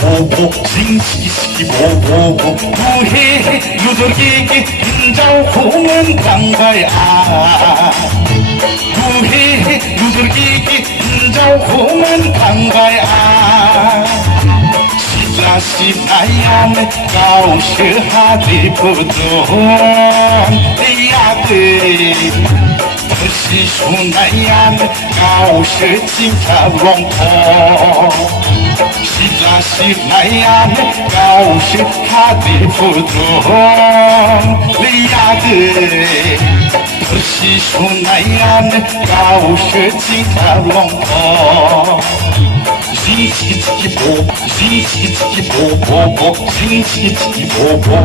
보보 징시기 보보 무해 유돌기기 인자호는 강가야 무해 유돌기기 인자호는 강가야 시자시 나야네 가오시 하디 부동 야들시 순나야네 가오시 징타롱포 시자시 나야네 가오시 하디 부동 야들 시 순나야네 가오시 징타롱포 징치기 보보 징치기 보보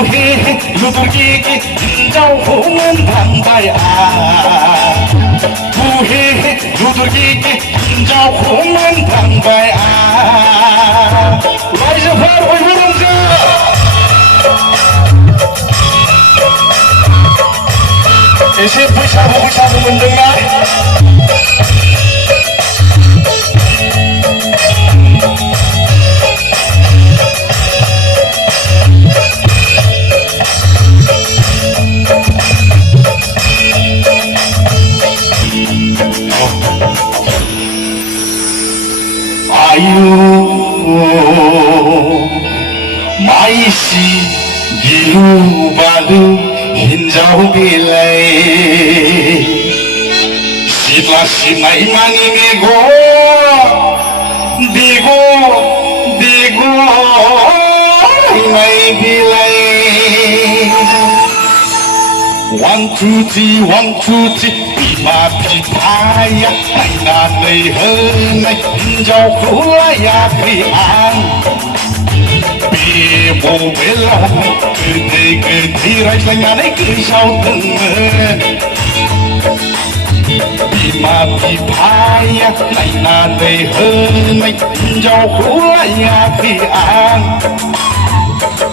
무해 유돌기기 인자호는 강가야 무해 유돌기기 인자호는 강가야 라이즈 파워 유동자 이제 부샤부 문등나 아유 마이시 기루바루 흰자우빌레 시다시 나이만이 미고 나이 빌레 One two three 비마 비타야 나의 흔해 인자후라야 그안 비보벨라 그대 라이슬라냐네 그샤우등은 비마 비파야 나의 흔해 인자후라야 그안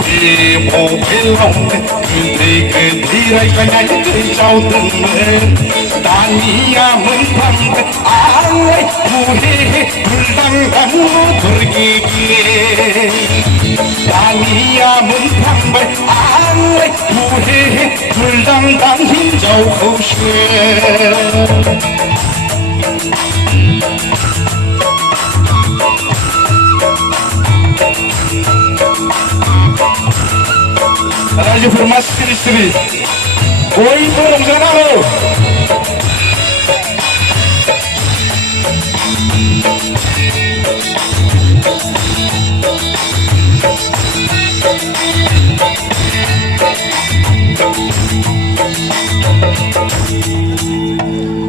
비보벨롱 그대 라이슬라냐네 그샤우등은 다니야 문방대 아래 무해 불당당 돌기기에 다니야 문방대 아래 무해 불당당 흰자우호쉐 하나지 불마 스리스리 오이도 농사나로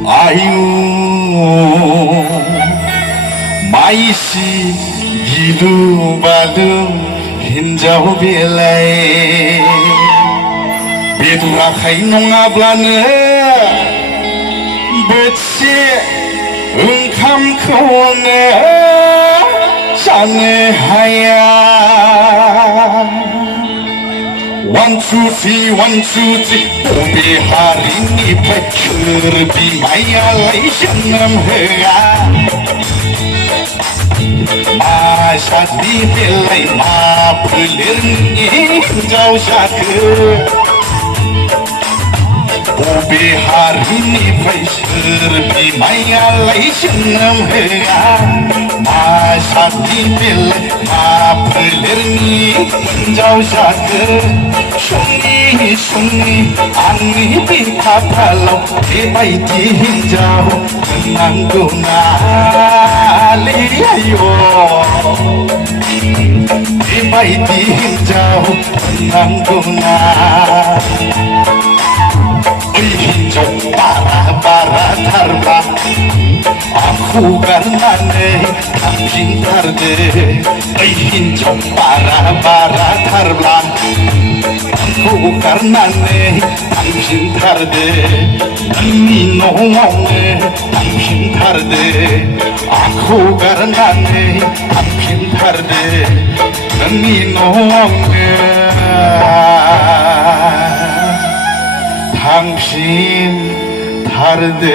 아유 마이시 기두바두 흰자우빌레 비두라카이 농아블라네 베치 응캄크오네 자네하야 One two three 오비하리니 백크르비 마야레이션남 헤가 마샤디 빌레이 마플리니 자우샤크 오비하리니 백크르비 마야레이션남 헤가 마샤디 빌레이 마플리니 자우샤크 숑니 안니 비타팔로 비바이티 흰자오 은난구나 리아요 비바이티 흰자오 은난구나 흰조 바라바라 타르바 아쿠가르나네 탐핑타르데 흰조 바라바라 타르바 아쿠가르나네 탐핑타르데 미노네 탐핑타르데 아쿠가르나네 탐핑타르데 미노네 당신 다르데